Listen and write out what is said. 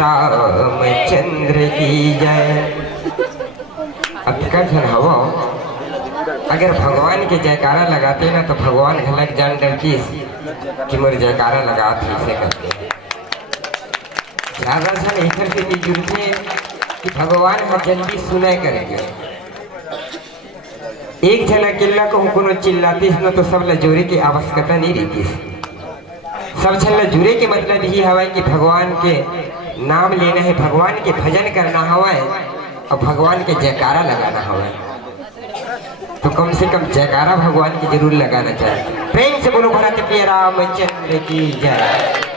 रामचंद्र की जय। अब कठिन हवा अगर भगवान के जयकारा लगाते ना तो भगवान घलक जान डरती कि मोर जयकारा लगा से करते ज्यादा सन इधर से भी जुड़ते कि भगवान का जल्दी सुनाई करेंगे। एक जना किल्ला को कोनो चिल्लाती न तो सब जोरे की आवश्यकता नहीं रहती। सब छल्ला जुड़े के मतलब ही हवा कि भगवान के नाम लेना है, भगवान के भजन करना हवा और भगवान के जयकारा लगाना हवा। तो कम से कम जयकारा भगवान की जरूर लगाना चाहिए। प्रेम से बोलो भरत प्रिय रामचंद्र की जय।